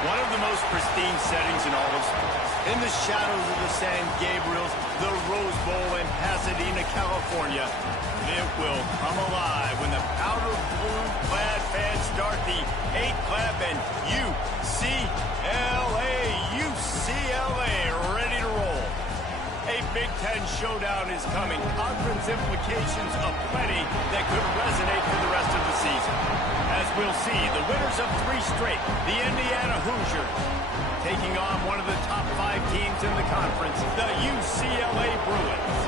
One of the most pristine settings in all of sports. In the shadows of the San Gabriels, the Rose Bowl in Pasadena, California, it will come alive when the powder blue-clad fans start the 8-clap and UCLA ready to roll. A Big Ten showdown is coming. Conference implications aplenty that could resonate for the rest of the season. As we'll see, the winners of 3 straight, the Indiana Hoosiers, taking on one of the top 5 teams in the conference, the UCLA Bruins.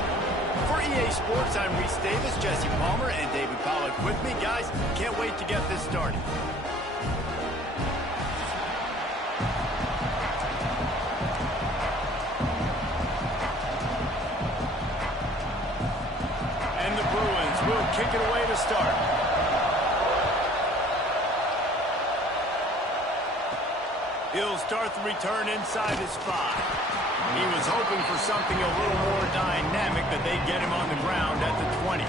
For EA Sports, I'm Reese Davis, Jesse Palmer, and David Pollack with me. Guys, can't wait to get this started. And the Bruins will kick it away to start. He'll start the return inside his 5. He was hoping for something a little more dynamic, but they get him on the ground at the 20.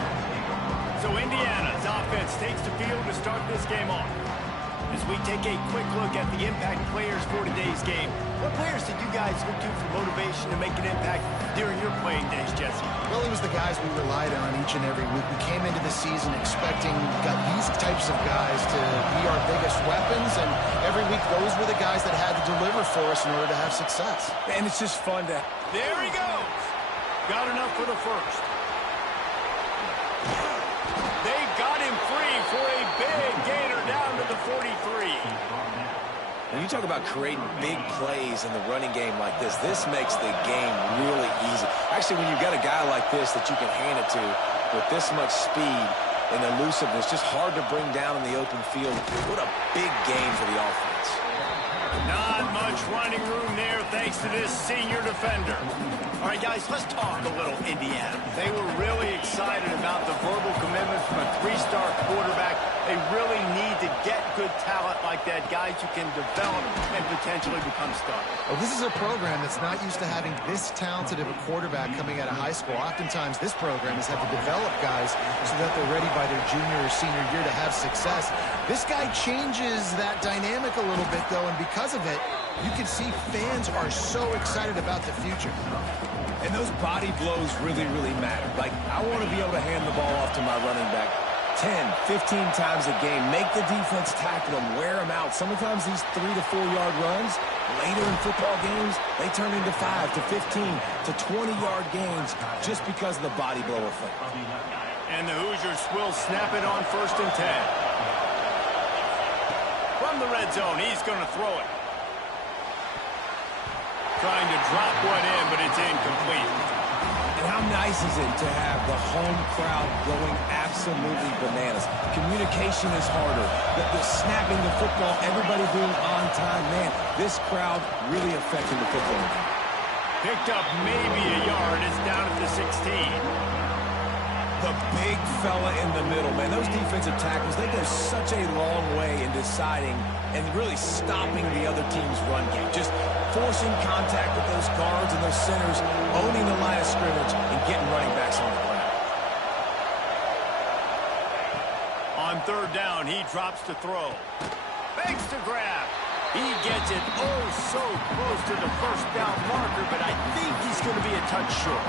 So Indiana's offense takes the field to start this game off. As we take a quick look at the impact players for today's game, what players did you guys look to for motivation to make an impact during your playing days, Jesse? Well, it was the guys we relied on each and every week. We came into the season expecting these types of guys to be our biggest weapons, and every week those were the guys that had to deliver for us in order to have success. And it's just fun to... There he goes! Got enough for the first. They got him free for a big gainer down to the 43. When you talk about creating big plays in the running game like this makes the game really easy. Actually, when you've got a guy like this that you can hand it to with this much speed and elusiveness, just hard to bring down in the open field. What a big game for the offense. Not much running room there thanks to this senior defender. All right, guys, let's talk a little Indiana. They were really excited about the verbal commitment from a 3-star quarterback. They really need to get good talent like that, guys who can develop and potentially become stars. Well, this is a program that's not used to having this talented of a quarterback coming out of high school. Oftentimes, this program has had to develop guys so that they're ready by their junior or senior year to have success. This guy changes that dynamic a little bit, though, and because of it, you can see fans are so excited about the future. And those body blows really, really matter. Like, I want to be able to hand the ball off to my running back 10, 15 times a game. Make the defense tackle them, wear them out. Sometimes these 3 to 4 yard runs, later in football games, they turn into 5 to 15 to 20 yard gains just because of the body blow effect. And the Hoosiers will snap it on 1st and 10. From the red zone, he's going to throw it. Trying to drop one in, but it's incomplete. And how nice is it to have the home crowd going absolutely bananas? Communication is harder. The snapping the football, everybody being on time. Man, this crowd really affecting the football game. Picked up maybe a yard. It's down at the 16. The big fella in the middle, man. Those defensive tackles, they go such a long way in deciding and really stopping the other team's run game. Just forcing contact with those guards and those centers, owning the line of scrimmage, and getting running backs on the ground. On 3rd down, he drops to throw. Begs to grab. He gets it oh so close to the 1st down marker, but I think he's going to be a touch short.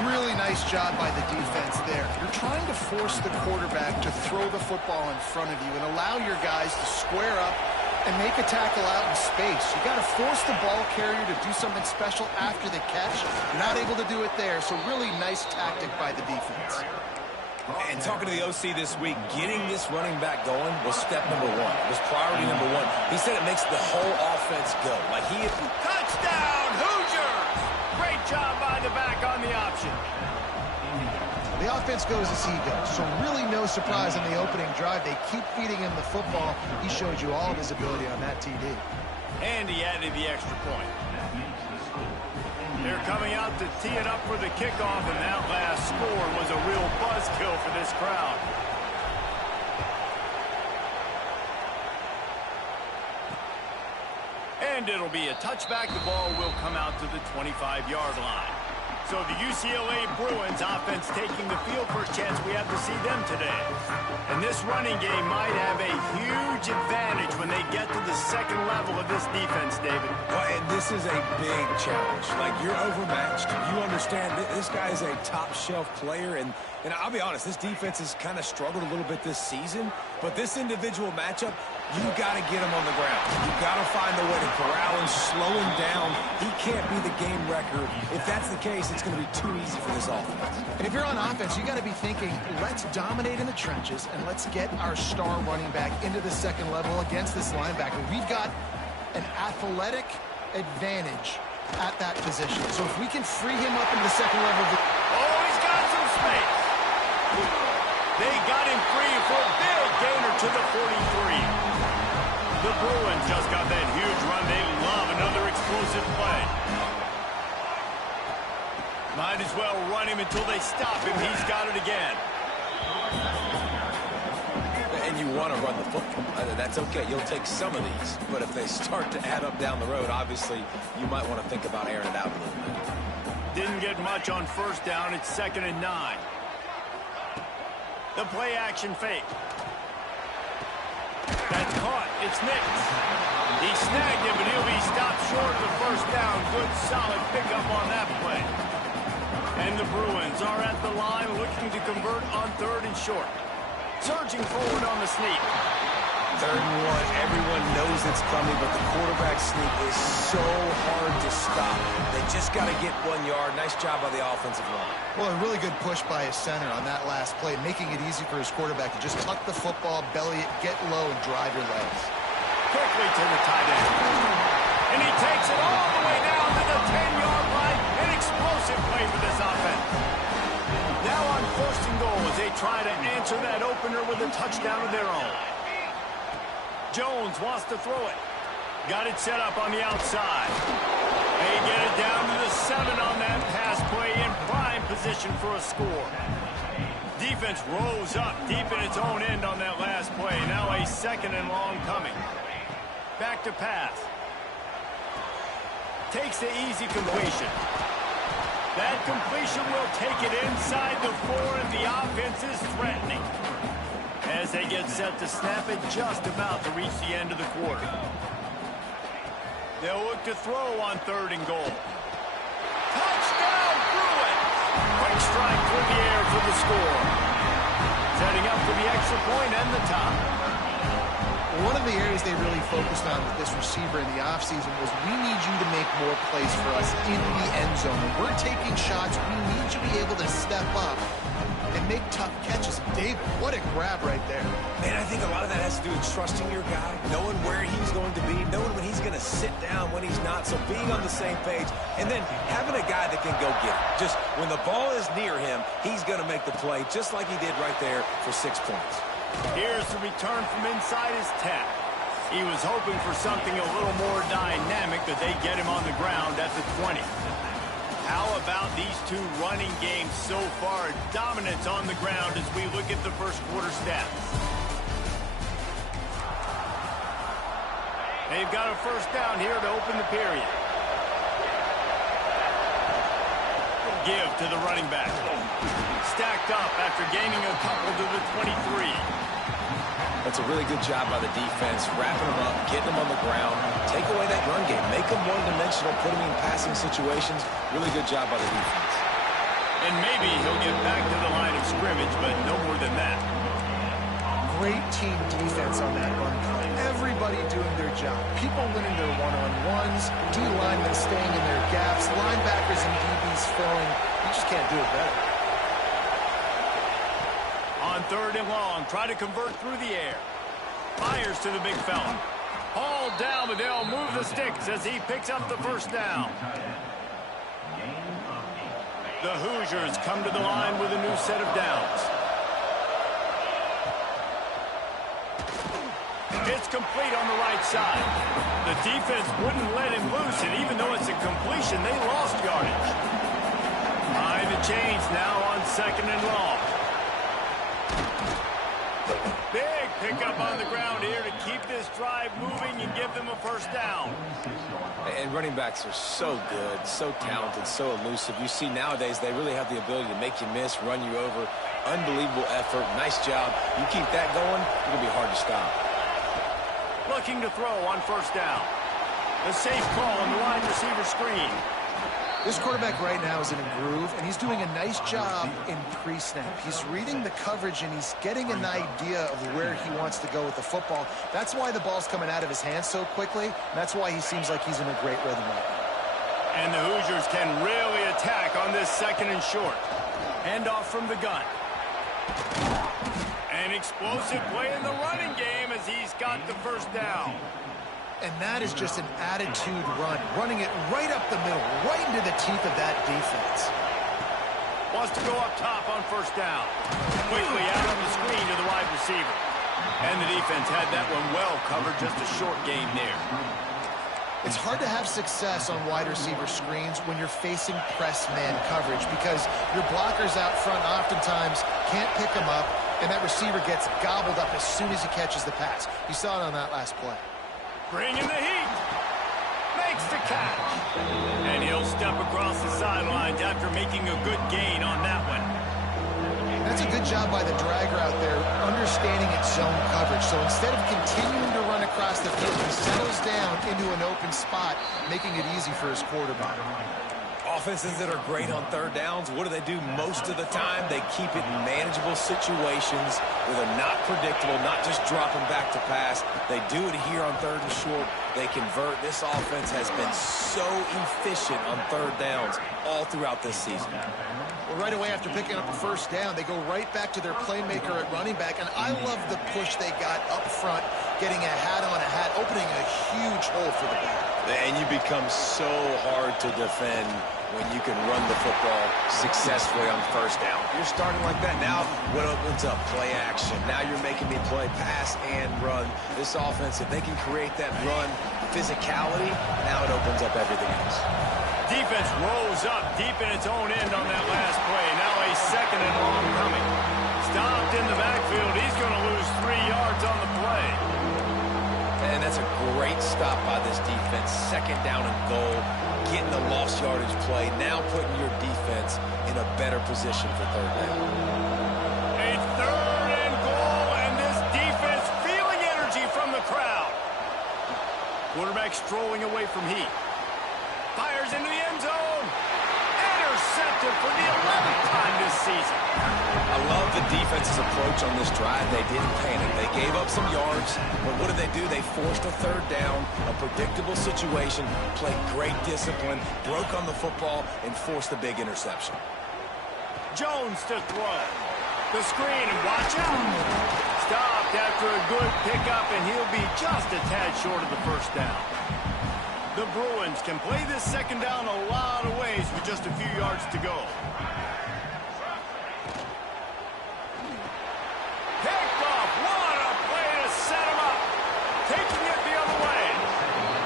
Really nice job by the defense there. You're trying to force the quarterback to throw the football in front of you and allow your guys to square up and make a tackle out in space. You got to force the ball carrier to do something special after the catch. You're not able to do it there, so really nice tactic by the defense. And talking to the OC this week, getting this running back going was step number 1. It was priority number 1. He said it makes the whole offense go. Like he is... Touchdown, Hoosiers! Great job by the back on the option. The offense goes as he goes, so really no surprise on the opening drive. They keep feeding him the football. He showed you all of his ability on that TD. And he added the extra point. They're coming out to tee it up for the kickoff, and that last score was a real buzzkill for this crowd. And it'll be a touchback. The ball will come out to the 25-yard line. So the UCLA Bruins offense taking the field. First chance we have to see them today. And this running game might have a huge advantage when they get to the second level of this defense, David. Well, and this is a big challenge. Like, you're overmatched. You understand this guy is a top-shelf player, and I'll be honest, this defense has kind of struggled a little bit this season, but this individual matchup, you got to get him on the ground. You got to find a way to corral him, slow him down. He can't be the game wrecker. If that's the case, it's going to be too easy for this offense. And if you're on offense, you got to be thinking, let's dominate in the trenches and let's get our star running back into the second level against this linebacker. We've got an athletic advantage at that position. So if we can free him up into the second level. Oh, he's got some space. They got him free for a big gainer to the 43. The Bruins just got that huge run. They love another explosive play. Might as well run him until they stop him. He's got it again. And you want to run the football. That's okay. You'll take some of these. But if they start to add up down the road, obviously, you might want to think about airing it out a little bit. Didn't get much on first down. It's 2nd and 9. The play action fake. That's caught. It's Nix. He snagged him, but he'll be stopped short of the first down. Good, solid pickup on that play. And the Bruins are at the line looking to convert on 3rd and short. Surging forward on the sneak. 3rd and 1. Everyone knows it's coming, but the quarterback sneak is so hard to stop. They just got to get 1 yard. Nice job by the offensive line. Well, a really good push by his center on that last play, making it easy for his quarterback to just tuck the football, belly it, get low, and drive your legs. Quickly to the tight end. And he takes it all the way down to the 10-yard line. An explosive play for this offense. Now on 1st and goal as they try to answer that opener with a touchdown of their own. Jones wants to throw it. Got it set up on the outside. They get it down to the 7 on that pass play in prime position for a score. Defense rose up deep in its own end on that last play. Now a 2nd and long coming. Back to pass. Takes the easy completion. That completion will take it inside the 4, and the offense is threatening. As they get set to snap it, just about to reach the end of the quarter. They'll look to throw on 3rd and goal. Touchdown, Bruins! Quick strike through the air for the score. Setting up for the extra point and the top. One of the areas they really focused on with this receiver in the offseason was, we need you to make more plays for us in the end zone. When we're taking shots, we need you to be able to step up and make tough catches. David, what a grab right there. Man, I think a lot of that has to do with trusting your guy, knowing where he's going to be, knowing when he's going to sit down, when he's not, so being on the same page, and then having a guy that can go get it. Just when the ball is near him, he's going to make the play, just like he did right there for 6 points. Here's the return from inside his 10. He was hoping for something a little more dynamic, but they get him on the ground at the 20. How about these two running games so far? Dominance on the ground as we look at the first quarter stats. They've got a first down here to open the period. Give to the running back. Stacked up after gaining a couple to the 23. That's a really good job by the defense, wrapping them up, getting them on the ground, take away that run game, make them one-dimensional, put them in passing situations. Really good job by the defense. And maybe he'll get back to the line of scrimmage, but no more than that. Great team defense on that run. Everybody doing their job. People winning their one-on-ones, D-linemen staying in their gaps, linebackers and DBs filling. You just can't do it better. On 3rd and long, try to convert through the air. Fires to the big fella. Hauled down, but they'll move the sticks as he picks up the first down. The Hoosiers come to the line with a new set of downs. It's complete on the right side. The defense wouldn't let him loose, and even though it's a completion, they lost yardage. Behind the chains now on 2nd and long. Big pickup on the ground here to keep this drive moving and give them a first down. And running backs are so good, so talented, so elusive. You see nowadays they really have the ability to make you miss, run you over. Unbelievable effort. Nice job. You keep that going, it'll be hard to stop. Looking to throw on first down. The safe call on the wide receiver screen. This quarterback right now is in a groove, and he's doing a nice job in pre-snap. He's reading the coverage, and he's getting an idea of where he wants to go with the football. That's why the ball's coming out of his hands so quickly. That's why he seems like he's in a great rhythm right now. And the Hoosiers can really attack on this second and short. Handoff from the gun. An explosive play in the running game as he's got the first down. And that is just an attitude run, running it right up the middle, right into the teeth of that defense. Wants to go up top on first down. Quickly out on the screen to the wide receiver. And the defense had that one well covered, just a short gain there. It's hard to have success on wide receiver screens when you're facing press man coverage because your blockers out front oftentimes can't pick them up, and that receiver gets gobbled up as soon as he catches the pass. You saw it on that last play. Bringing the heat. Makes the catch. And he'll step across the sidelines after making a good gain on that one. That's a good job by the dragger out there, understanding its zone coverage. So instead of continuing to run across the field, he settles down into an open spot, making it easy for his quarterback. Offenses that are great on third downs, what do they do most of the time? They keep it in manageable situations where they're not predictable, not just dropping back to pass. They do it here on third and short. They convert. This offense has been so efficient on third downs all throughout this season. Well, right away after picking up a first down, they go right back to their playmaker at running back, and I love the push they got up front, getting a hat on a hat, opening a huge hole for the back. And you become so hard to defend when you can run the football successfully on first down. You're starting like that. Now, what opens up? Play action. Now you're making me play pass and run. This offense, if they can create that run physicality, now it opens up everything else. Defense rose up deep in its own end on that last play. Now a second and long coming. Stopped in the backfield. He's going to lose 3 yards on the play. And that's a great stop by this defense. Second down and goal. Getting the lost yardage play. Now putting your defense in a better position for third down. A third and goal, and this defense feeling energy from the crowd. Quarterback strolling away from heat. Fires into the end zone. Intercepted for the 11th time this season. I love the defense's approach on this drive. They didn't panic. They gave up some yards, but what did they do? They forced a third down, a predictable situation, played great discipline, broke on the football, and forced a big interception. Jones to throw. The screen, and watch out. Stopped after a good pickup, and he'll be just a tad short of the first down. The Bruins can play this second down a lot of ways with just a few yards to go. Picked off. What a play to set him up. Taking it the other way.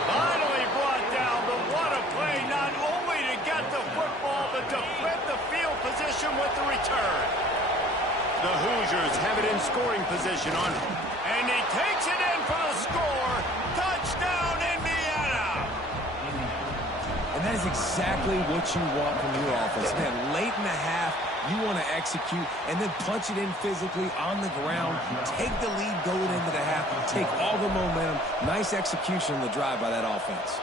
Finally brought down, but what a play not only to get the football, but to flip the field position with the return. The Hoosiers have it in scoring position on him. And he takes it in for the score. Touchdown, Indiana! And that is exactly what you want from your offense. Man, late in the half, you want to execute and then punch it in physically on the ground. Take the lead going into the half. Take all the momentum. Nice execution on the drive by that offense.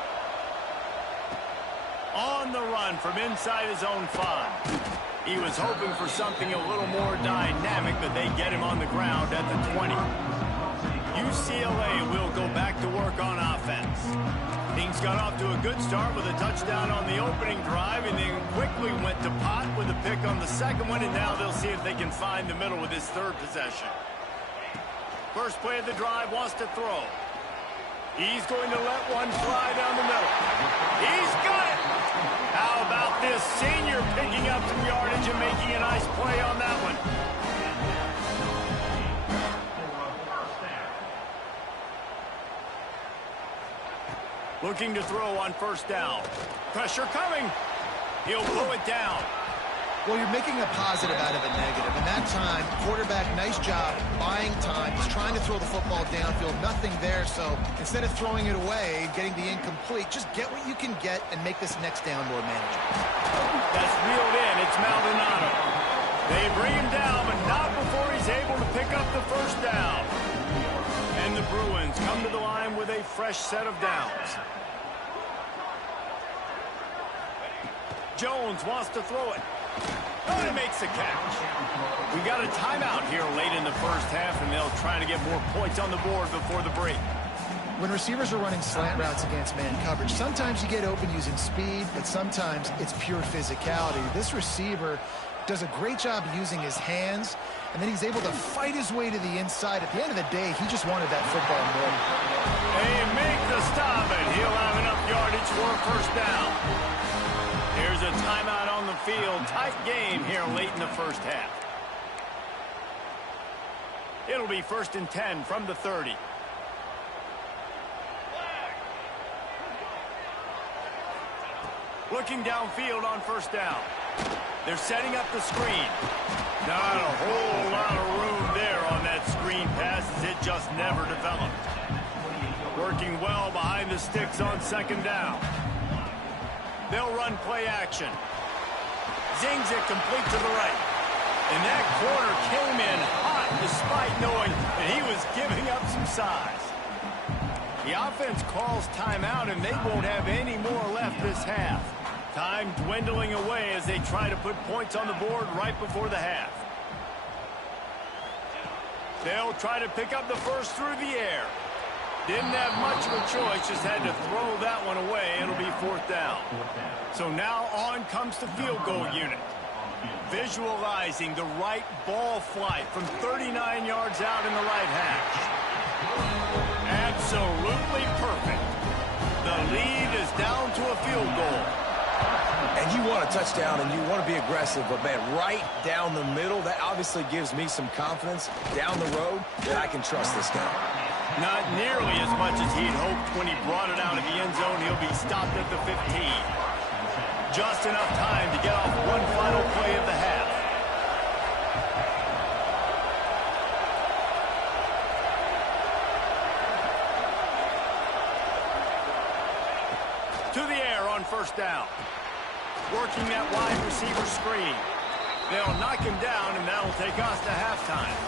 On the run from inside his own 5. He was hoping for something a little more dynamic, but they get him on the ground at the 20. UCLA will go back to work on offense. Things got off to a good start with a touchdown on the opening drive, and then quickly went to pot with a pick on the second one, and now they'll see if they can find the middle with this third possession. First play of the drive, wants to throw. He's going to let one fly down the middle. He's got it! How about this senior picking up some yardage and making a nice play on that one? Looking to throw on first down. Pressure coming. He'll pull it down. Well, you're making a positive out of a negative. And that time, quarterback, nice job buying time. He's trying to throw the football downfield. Nothing there, so instead of throwing it away and getting the incomplete, just get what you can get and make this next down more manageable. That's reeled in. It's Maldonado. They bring him down, but not before he's able to pick up the first down. And the Bruins come to the line with a fresh set of downs. Jones wants to throw it. Oh, he makes the catch. We got a timeout here late in the first half, and they'll try to get more points on the board before the break. When receivers are running slant routes against man coverage, sometimes you get open using speed, but sometimes it's pure physicality. This receiver does a great job using his hands, and then he's able to fight his way to the inside. At the end of the day, he just wanted that football more. They make the stop, and he'll have enough yardage for a first down. Here's a timeout on the field. Tight game here late in the first half. It'll be 1st and 10 from the 30. Looking downfield on first down. They're setting up the screen. Not a whole lot of room there on that screen pass as it just never developed. Working well behind the sticks on second down. They'll run play action. Zings it complete to the right. And that corner came in hot despite knowing that he was giving up some size. The offense calls timeout, and they won't have any more left this half. Time dwindling away as they try to put points on the board right before the half. They'll try to pick up the first through the air. Didn't have much of a choice, just had to throw that one away. It'll be 4th down. So now on comes the field goal unit. Visualizing the right ball flight from 39 yards out in the right hash. Absolutely perfect. The lead is down to a field goal. And you want a touchdown, and you want to be aggressive, but, man, right down the middle, that obviously gives me some confidence down the road that I can trust this guy. Not nearly as much as he'd hoped when he brought it out of the end zone. He'll be stopped at the 15. Just enough time to get off one final play of the half. To the air on first down. Working that wide receiver screen. They'll knock him down, and that'll take us to halftime.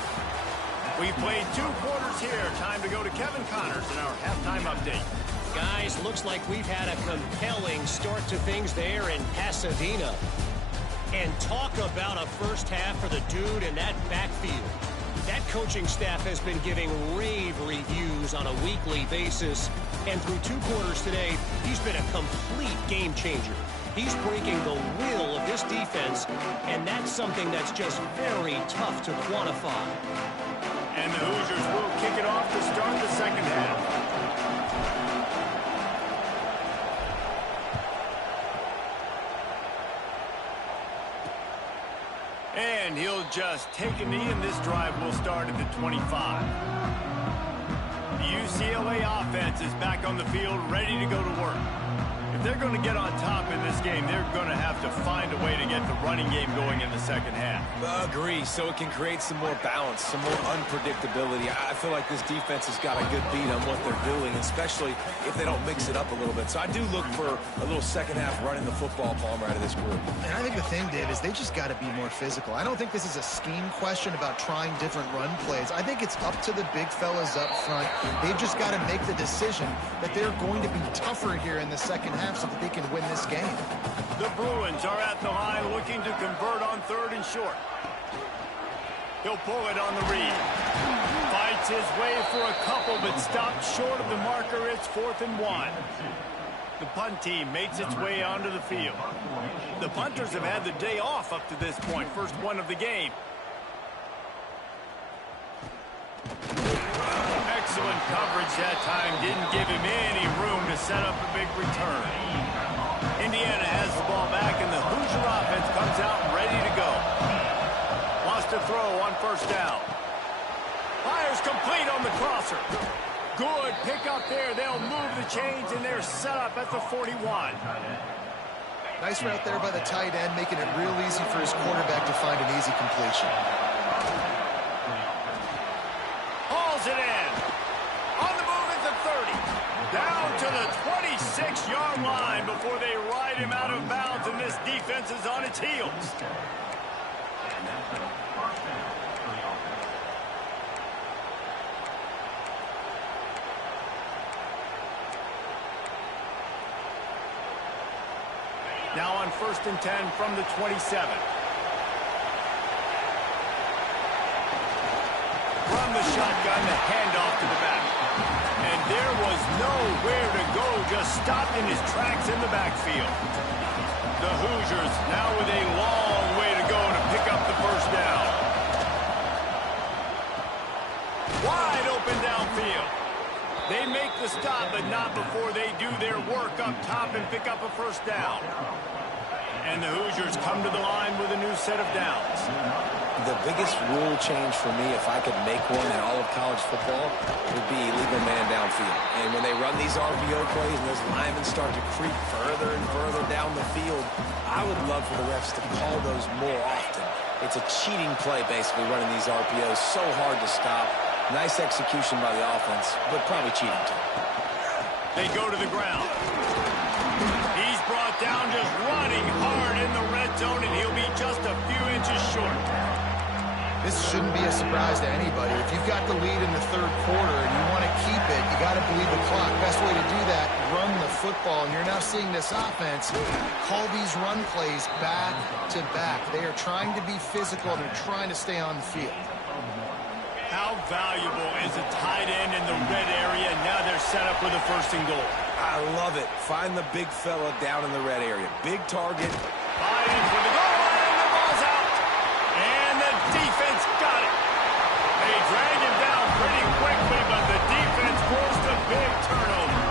We've played 2 quarters here. Time to go to Kevin Connors in our halftime update. Guys, looks like we've had a compelling start to things there in Pasadena. And talk about a first half for the dude in that backfield. That coaching staff has been giving rave reviews on a weekly basis. And through 2 quarters today, he's been a complete game changer. He's breaking the will of this defense, and that's something that's just very tough to quantify. And the Hoosiers will kick it off to start the second half. And he'll just take a knee, and this drive will start at the 25. The UCLA offense is back on the field, ready to go to work. If they're going to get on top in this game, they're going to have to find a way to get the running game going in the second half. Agree, so it can create some more balance, some more unpredictability. I feel like this defense has got a good beat on what they're doing, especially if they don't mix it up a little bit. So I do look for a little second half running the football, Palmer, out of this group. And I think the thing, Dave, is they just got to be more physical. I don't think this is a scheme question about trying different run plays. I think it's up to the big fellas up front. They've just got to make the decision that they're going to be tougher here in the second half so that they can win this game. The Bruins are at the line looking to convert on 3rd and short. He'll pull it on the read. Fights his way for a couple, but stops short of the marker. It's 4th and 1. The punt team makes its way onto the field. The punters have had the day off up to this point. First one of the game. Excellent coverage that time. Didn't give him any room to set up a big return. Indiana has the ball back, and the Hoosier offense comes out ready to go. Wants to throw on first down. Fires complete on the crosser. Good pick up there. They'll move the chains, and they're set up at the 41. Nice route there by the tight end, making it real easy for his quarterback to find an easy completion. Hauls it in. On the move at the 30. Down to the 26-yard line before they ride him out of bounds, and this defense is on its heels. Now on 1st and 10 from the 27. From the shotgun, the handoff to the back. And there was nowhere to go, just stopped in his tracks in the backfield. The Hoosiers now with a long way to go to pick up the first down. Wide open downfield. They make the stop, but not before they do their work up top and pick up a first down. And the Hoosiers come to the line with a new set of downs. The biggest rule change for me, if I could make one in all of college football, would be illegal man downfield. And when they run these RPO plays and those linemen start to creep further and further down the field, I would love for the refs to call those more often. It's a cheating play, basically, running these RPOs. So hard to stop. Nice execution by the offense, but probably cheating too. They go to the ground. He's brought down just running hard in the red zone, and he'll be just a few inches short. This shouldn't be a surprise to anybody. If you've got the lead in the third quarter and you want to keep it, you got to bleed the clock. Best way to do that, run the football. And you're now seeing this offense call these run plays back to back. They are trying to be physical. They're trying to stay on the field. How valuable is a tight end in the red area? Now they're set up with a 1st and goal. I love it. Find the big fella down in the red area. Big target. Fighting for the goal line, and the ball's out. And the defense got it. They drag him down pretty quickly, but the defense forced a big turnover.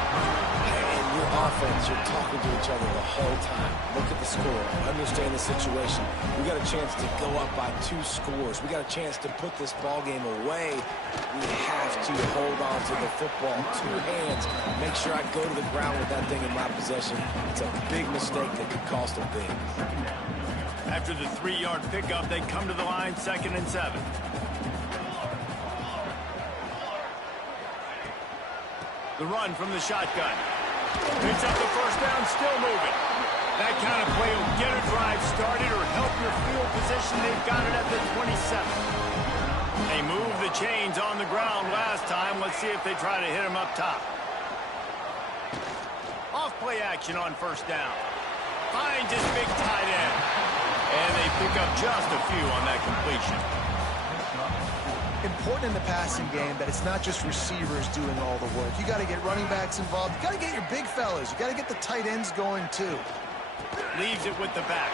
And your offense, you're talking to each other the whole time. Look at the score. Understand the situation. We got a chance to go up by 2 scores. We got a chance to put this ball game away. We have to hold on to the football. 2 hands. Make sure I go to the ground with that thing in my possession. It's a big mistake that could cost them big. After the 3-yard pickup, they come to the line 2nd and 7. The run from the shotgun. Picks up the first down, still moving. That kind of play will get a drive started or help your field position. They've got it at the 27. They moved the chains on the ground last time. Let's see if they try to hit him up top. Off play action on 1st down. Finds his big tight end. And they pick up just a few on that completion. Important in the passing game that it's not just receivers doing all the work. You got to get running backs involved. You got to get your big fellas. You got to get the tight ends going too. Leaves it with the back.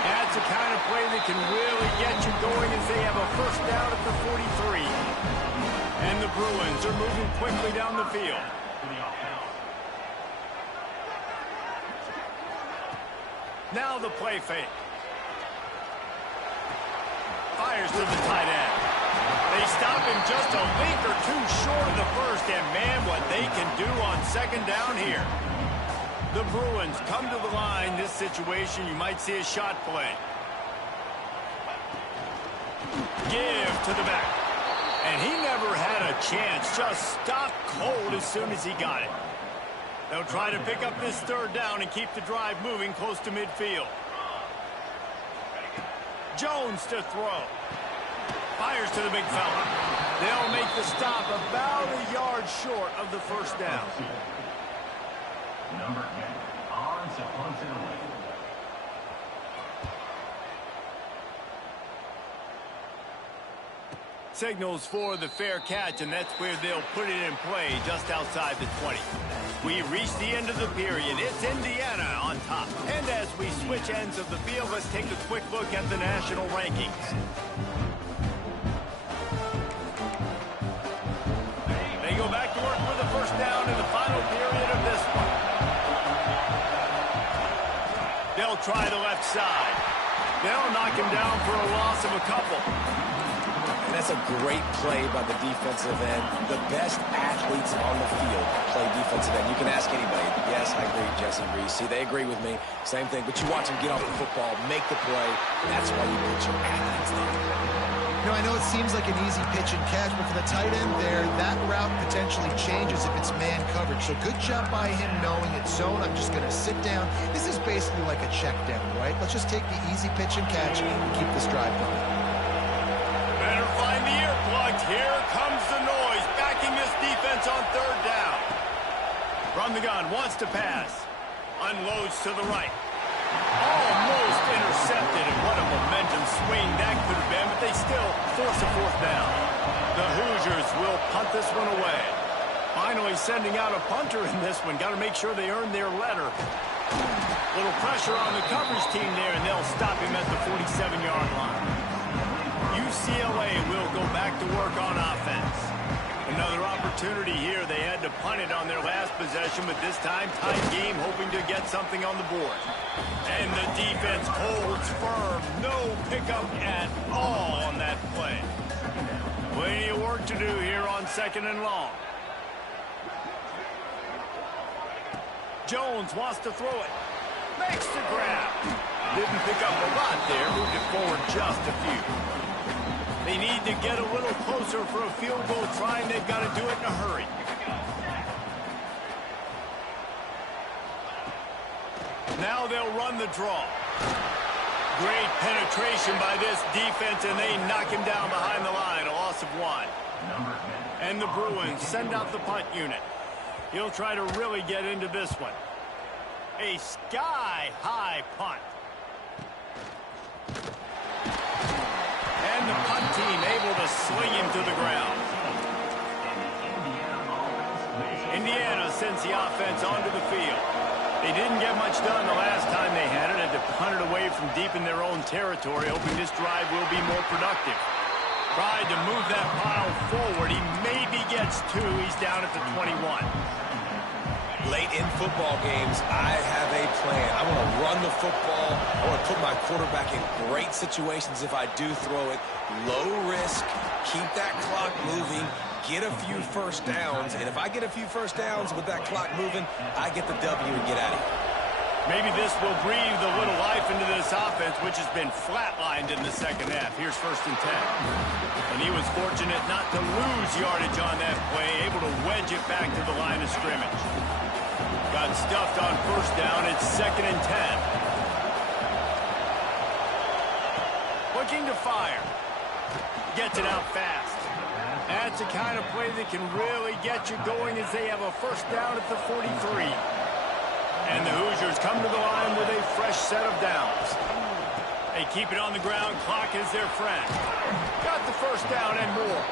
That's the kind of play that can really get you going as they have a first down at the 43. And the Bruins are moving quickly down the field. Now the play fake. Fires to the tight end. They stop him just a link or 2 short of the first, and man, what they can do on 2nd down here. The Bruins come to the line. This situation, you might see a shot play. Give to the back. And he never had a chance. Just stopped cold as soon as he got it. They'll try to pick up this 3rd down and keep the drive moving close to midfield. Jones to throw. Fires to the big fella. They'll make the stop about a yard short of the first down. Number 10, Ponce. Signals for the fair catch, and that's where they'll put it in play just outside the 20. We reach the end of the period. It's Indiana on top. And as we switch ends of the field, let's take a quick look at the national rankings. They go back to work with the first down in the final period of this one. They'll try the left side. They'll knock him down for a loss of a couple. And that's a great play by the defensive end. The best athletes on the field play defensive end. You can ask anybody. Yes, I agree, Jeff. Jesse Reese. See, they agree with me. Same thing, but you watch them get off the football, make the play. That's why you put your athletes there. You know, I know it seems like an easy pitch and catch, but for the tight end there, that route potentially changes if it's man coverage. So good job by him knowing it's zone. I'm just going to sit down. This is basically like a check down, right? Let's just take the easy pitch and catch and keep this drive going. Better find the earplugs. Here comes the noise, backing this defense on third down. From the gun, wants to pass. Unloads to the right. Almost intercepted, and what a momentum swing that could have been, but they still force a fourth down. The Hoosiers will punt this one away. Finally sending out a punter in this one. Got to make sure they earn their letter. Little pressure on the coverage team there, and they'll stop him at the 47-yard line. UCLA will go back to work on offense. Another opportunity here. They had to punt it on their last possession, but this time tight game, hoping to get something on the board. And the defense holds firm. No pickup at all on that play. Plenty of work to do here on 2nd and long. Jones wants to throw it. Makes the grab. Didn't pick up a lot there. Moved it forward just a few. They need to get a little closer for a field goal try, and they've got to do it in a hurry. Now they'll run the draw. Great penetration by this defense, and they knock him down behind the line. A loss of 1. And the Bruins send out the punt unit. He'll try to really get into this one. A sky-high punt. And the punt team able to sling him to the ground. Indiana sends the offense onto the field. They didn't get much done the last time they had it. Had to punt it away from deep in their own territory, hoping this drive will be more productive. Tried to move that pile forward. He maybe gets 2. He's down at the 21. Late in football games, I have a plan. I want to run the football. I want to put my quarterback in great situations if I do throw it. Low risk, keep that clock moving, get a few first downs. And if I get a few first downs with that clock moving, I get the W and get out of here. Maybe this will breathe a little life into this offense, which has been flatlined in the second half. Here's 1st and 10. And he was fortunate not to lose yardage on that play, able to wedge it back to the line of scrimmage. Got stuffed on 1st down. It's 2nd and 10. Looking to fire. Gets it out fast. That's the kind of play that can really get you going as they have a 1st down at the 43. And the Hoosiers come to the line with a fresh set of downs. They keep it on the ground. Clock is their friend. Got the 1st down and more.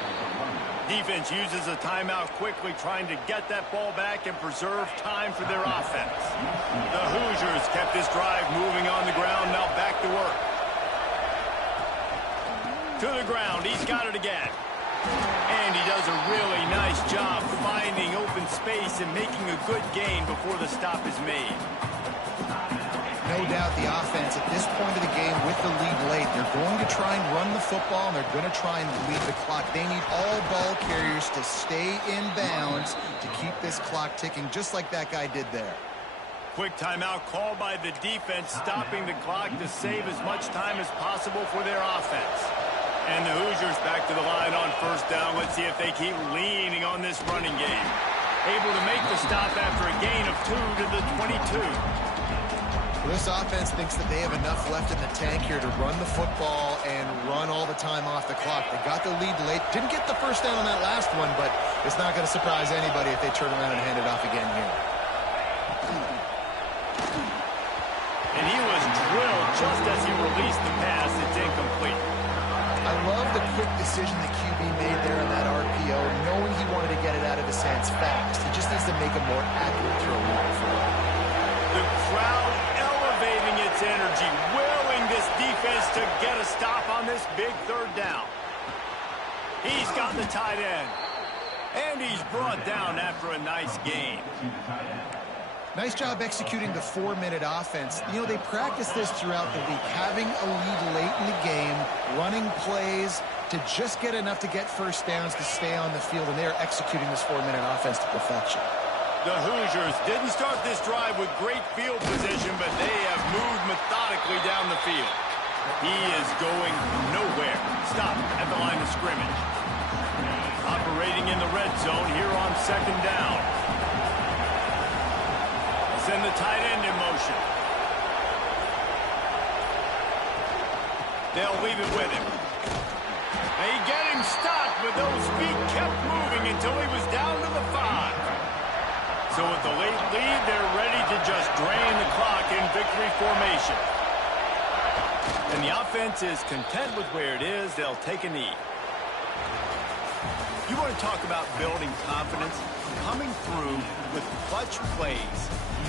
Defense uses a timeout quickly, trying to get that ball back and preserve time for their offense. The Hoosiers kept this drive moving on the ground. Now back to work. To the ground. He's got it again. And he does a really nice job finding open space and making a good gain before the stop is made. No doubt the offense at this point of the game with the lead late, they're going to try and run the football, and they're going to try and lead the clock. They need all ball carriers to stay in bounds to keep this clock ticking, just like that guy did there. Quick timeout called by the defense, stopping the clock to save as much time as possible for their offense. And the Hoosiers back to the line on 1st down. Let's see if they keep leaning on this running game. Able to make the stop after a gain of 2 to the 22. Well, this offense thinks that they have enough left in the tank here to run the football and run all the time off the clock. They got the lead late. Didn't get the 1st down on that last one, but it's not going to surprise anybody if they turn around and hand it off again here. And he was drilled just as he released the pass. It's incomplete. I love the quick decision the QB made there on that RPO, knowing he wanted to get it out of his hands fast. He just needs to make a more accurate throw moving forward. The crowd elevating its energy, willing this defense to get a stop on this big 3rd down. He's got the tight end. And he's brought down after a nice gain. Nice job executing the 4-minute offense. You know, they practice this throughout the week, having a lead late in the game, running plays to just get enough to get 1st downs to stay on the field, and they're executing this 4-minute offense to perfection. The Hoosiers didn't start this drive with great field position, but they have moved methodically down the field. He is going nowhere. Stop at the line of scrimmage. Operating in the red zone here on second down. Send the tight end in motion. They'll leave it with him. They get him stopped, but those feet kept moving until he was down to the 5. So with the late lead, they're ready to just drain the clock in victory formation. And the offense is content with where it is. They'll take a knee. You want to talk about building confidence? Coming through with clutch plays,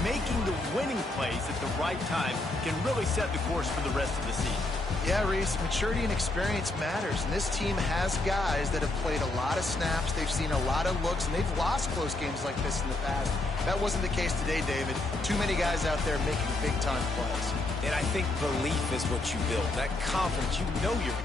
making the winning plays at the right time can really set the course for the rest of the season. Yeah, Reese, maturity and experience matters, and this team has guys that have played a lot of snaps, they've seen a lot of looks, and they've lost close games like this in the past. That wasn't the case today, David. Too many guys out there making big-time plays. And I think belief is what you build, that confidence. You know you're